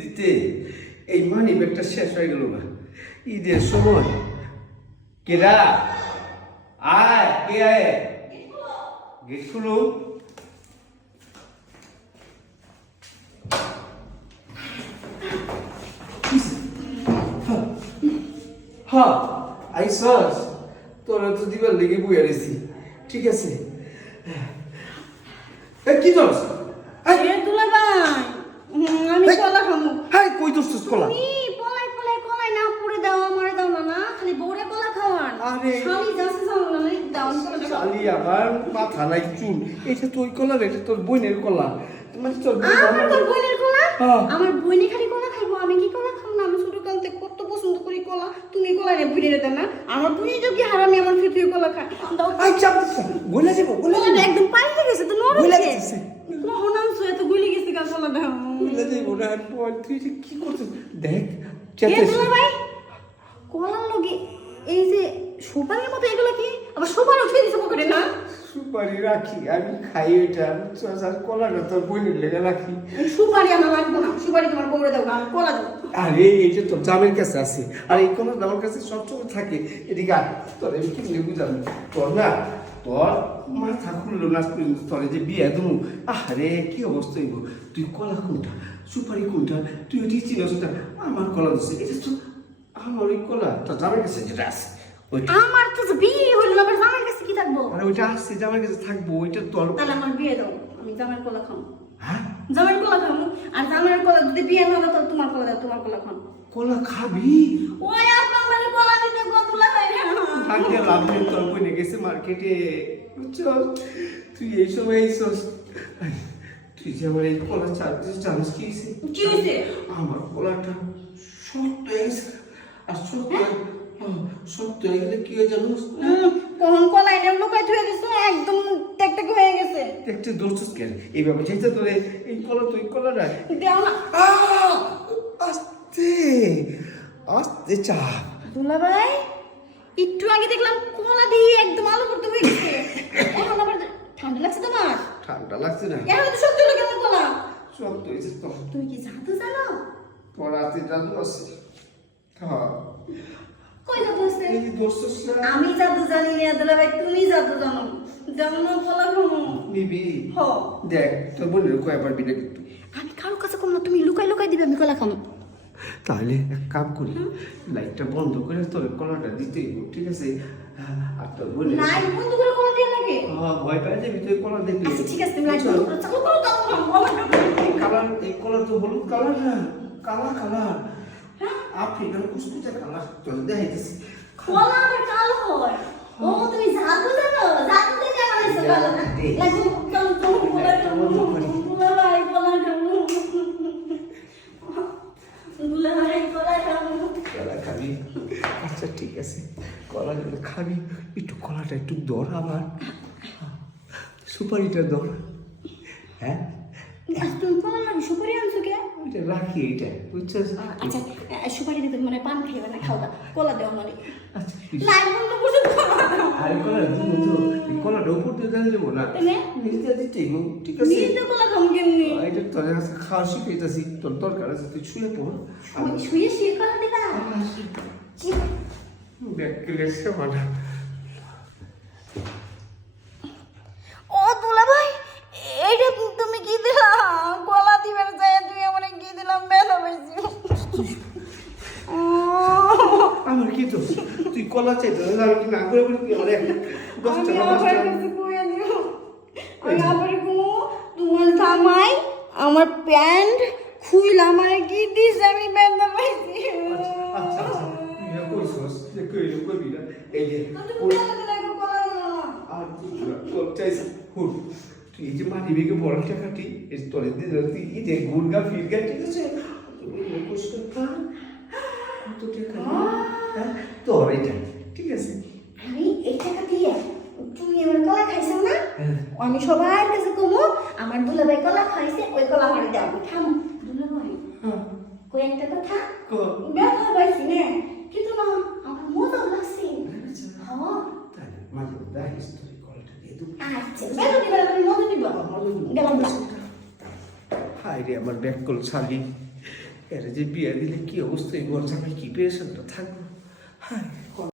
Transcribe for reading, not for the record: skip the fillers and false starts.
দিতে এই মানি ব্যাগটা শেষ হয়ে গেল না। ঈদের সময় কেডা আয়, কে আয়, গেট খুলো। হ্যাঁ আইসস, তোরা তো দিবার লেগে বইয়া রয়েছি। ঠিক আছে, কি দোষ? আমি কলা খামু। হ্যাঁ, কই দোষ কলা? পলাই পলাই কলাই না পুরে দাও, আমারে দাও না, না খালি বউরে কলা খাওয়ান। আরে শালি যাচ্ছে সামনে না দাও করে দাও। শালি আমার মাথা নাই চুল, এটা তোর কলা, এটা তোর বোনের কলা। মানে তোর আমার তোর বোনের কলা? হ্যাঁ। আমার বোনে খালি কলা খাইবো, আমি কি কলা খাবো না? আমি ছোট কাল থেকে কত পছন্দ করি কলা। তুমি কলা রে বুঝে দেন না? আমার বুঝে তো কি হারামি, আমার ফিতুই কলা খায়। দাও। আই চাপ বলে দেব, বলে দেব। একদম পাইলে গেছে তো নরম বলে গেছে। গেছে। কখন আনছো এত গুলি গেছে কা কলা দাও। বলে দেব না, বল তুই যে কি করছিস দেখ। এ দুলা ভাই, কলার লগে এই যে সুপারির মতো এগুলো কি? আবার সুপারি উঠিয়ে দিছে পকেটে না? সুপারি রাখি, আমি খাই ওইটা। আর কলাটা তোর বোনের লেগে রাখি। সুপারি আমার লাগবে না, সুপারি তোমার বউরে দাও, আর কলা দাও। আরে এইটা তোর জামের কাছে আছে, আর এই কলা আমার কাছে সবসময় থাকে। এদিকে আয়, তোর আমি কি বুঝাবো তোর না, তোর মাথা খুললো না তোর যে বিয়ে দেবো। আরে কি অবস্থা হইব, তুই কলা কোনটা সুপারি কোনটা তুই ওইটি চিনস না। আমার কলা দিচ্ছে, এটা তো আমার ওই কলা তোর জামের কাছে যেটা আছে ওইটা। আমার তো যে বিয়ে হইল না, আবার জামাইয়ের কাছে কি থাকবো? মানে ওইটা আসছে জামের কাছে থাকবো, ওইটা তোর। তাহলে আমার বিয়ে দাও, আমি জামাইয়ের কলা খাবো। হ্যাঁ, জামাইয়ের কলা খাবো, আর জামাইয়ের কলা যদি বিয়ে না হয় তাহলে তোমার কলা দাও, তোমার কলা খাবো। কলা খাবি? ওই আপা আমার কলা দিতে কতলা হয় না। ভাগ্যে লাভ নেই, তোর বইনে গেছে মার্কেটে, বুঝছো? তুই এই সময় এইসস, তুই যে আমার এই কলা জানিস কি হয়েছে? কি হয়েছে? আমার কলাটা শক্ত হয়ে গেছে। আর শক্ত হয়ে গেলে কি হয় জানোস? কখন কলা এনে লুকাই থুয়ে দিছো, একদম টেকটেক হয়ে গেছে। দেখতে দোষস কেন এইভাবে চাইতে তোরে এই কলা, তুই কলাটা দেও না। আস্তে আস্তে চাপ। দুলা ভাই, একটু আগে দেখলাম কলা দিয়ে একদম আলো করতে হয়ে গেছে। এখন আবার ঠান্ডা লাগছে তোমার? ঠান্ডা লাগছে না, এখন তো সত্যি হলো কেমন কলা? শক্ত হয়েছে তো। তুমি কি জাদু জানো? পড়াতে জাদু আছে। হ্যাঁ, কই জাদু আছে? এই দোষস না। আমি জাদু জানি না দুলা ভাই, তুমি জাদু জানো। জানো না কলা খাবো? নিবি? হ। দেখ তোর বোনের কয় পারবি না কিন্তু। আমি কারো কাছে কম না, তুমি লুকাই লুকাই দিবে, আমি কলা খাবো। তাহলে এক কাম করি, লাইটটা বন্ধ করে তোর কলাটা দিতে হইব, ঠিক আছে? আর তোর বোনের নাই বন্ধু করে কলা দিয়ে লাগে। ভয় পাই যাবি, তুই কলা দেখবি। আচ্ছা ঠিক আছে, তুমি লাইট বন্ধ করো, চালু করো, দাও না। কালার, এই কলার তো হলুদ কালার না, কালা কালার, আফ্রিকান কুসকুচা কালার। চল দেখাইতেছি। কলা আবার কালো হয়? ও তুমি জাদু জানো? জাদু দেখে বানাইছো কলা। লাগো চলো চলো কলা খাবো। দুলা ভাই কলা খাবো। দুলা ভাই কলা খাবো। কলা খাবি? আচ্ছা ঠিক আছে, কলা যখন খাবি একটু কলাটা একটু দর, আবার সুপারিটা দর। হ্যাঁ, তুমি কলা লাগে সুপারি আনছো কে? ওইটা রাখি, এইটা বুঝছিস? আচ্ছা সুপারি দিতে মানে পান খাইবে না, খাও না, কলা দেও মানে। আচ্ছা লাইট বন্ধ করছো কলা। আর কলা দিব তো, এই কলাটা উপর দিয়ে জানি দেবো না, তুমি নিচে দিতে হইব, ঠিক আছে? নিজে কলা খাবো কেমনি? এটা তোর কাছে খাওয়া শিখাইতেছি, তোর দরকার আছে তুই শুয়ে পড়। শুয়ে শুয়ে কলা দিবা? ব্যাগ কেলেছে মানা। ও দুলা ভাই, এইটা তুমি কি দিলা? গলা দিবার যায় তুমি আমার কি দিলাম, মেলা পাইছি। আমার কি তো, তুই কলা চাইতে আমি কি না করে বলি, তুই আমার এক 10 আমি টাকা আবার কাছে কইয়া দিও। আমি আবার কমু তোমার জামাই আমার প্যান্ট খুইলা আমারে কি দিস, আমি বেদনা পাইছি। আচ্ছা তুই না কইছস যে কইলো কইবি না, এই যে তুমি আমাকে লাগো কলা দিও না। আর তুই তোর চাইছিস হুট, তুই এই যে মানি বেগে বড় টাকাটি এই তোর তুই এই যে গুড়গা ফিরগা, ঠিক আছে? তুই কষ্ট কর, কত টাকা? হ্যাঁ তোর এটা ঠিক আছে। আমি এই টাকা দিয়ে তুমি আমার কলা খাইছো না, আমি সবার কাছে কমু আমার দুলাভাই কলা খাইছে, ওই কলা আমার দাও, আমি খামু। দুলাভাই কই একটা কথা, ব্যথা পাইছি না কিন্তু না আমার মজা লাগছে। হ্যাঁ তাই মাঝে দাইস তুই কলটা দিয়ে দু। আচ্ছা ব্যথা দিবা, আমি মজা দিব, গেলাম না। হাই রে আমার ব্যাগ কল ছাড়ি, এর যে বিয়ে দিলে কি অবস্থা, এই ঘর জামাই কি পেয়েছেনটা থাকবো। হ্যাঁ